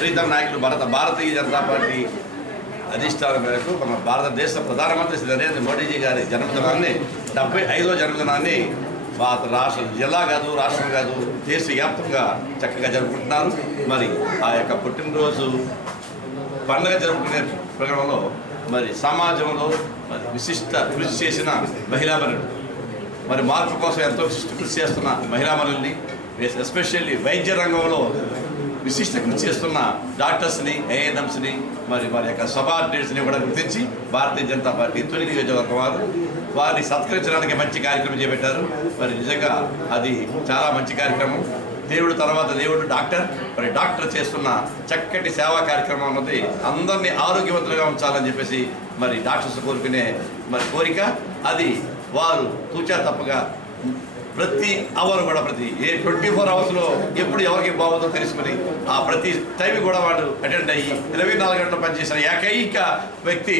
ప్రీతం నాయకులు భారతీయ జనతా పార్టీ అధిష్టానం మేరకు మన భారతదేశ ప్రధానమంత్రి శ్రీ నరేంద్ర మోడీజీ గారి జన్మదినాన్ని 75వ జన్మదినాన్ని రాష్ట్ర జిల్లా కాదు రాష్ట్రం కాదు దేశవ్యాప్తంగా చక్కగా జరుపుకుంటున్నారు. మరి ఆ యొక్క పుట్టినరోజు పండుగ జరుపుకునే ప్రకటనలో మరి సమాజంలో మరి విశిష్ట కృషి చేసిన మహిళామణులు, మరి మార్పు కోసం ఎంతో విశిష్ట కృషి చేస్తున్న మహిళామణుల్ని, ఎస్పెషల్లీ వైద్య రంగంలో విశిష్ట కృషి చేస్తున్న డాక్టర్స్ని, ఏఎన్ఎంస్ని, మరి వారి యొక్క సబార్డినేట్స్ని కూడా గుర్తించి భారతీయ జనతా పార్టీ తొలి నియోజకవర్గం వారిని సత్కరించడానికి మంచి కార్యక్రమం చేపట్టారు. మరి నిజంగా అది చాలా మంచి కార్యక్రమం. దేవుడు తర్వాత దేవుడు డాక్టర్, మరి డాక్టర్ చేస్తున్న చక్కటి సేవా కార్యక్రమం అన్నది అందరినీ ఆరోగ్యవంతులుగా ఉంచాలని చెప్పేసి మరి డాక్టర్స్ కోరుకునే మరి కోరిక. అది వారు తూచా తప్పగా ప్రతి అవర్ కూడా ప్రతి 24 అవర్స్లో ఎప్పుడు ఎవరికి బాగుందో తెలుసుకుని ఆ ప్రతి టైం కూడా వాళ్ళు అటెండ్ అయ్యి 24 గంటలు పనిచేసిన ఏకైక వ్యక్తి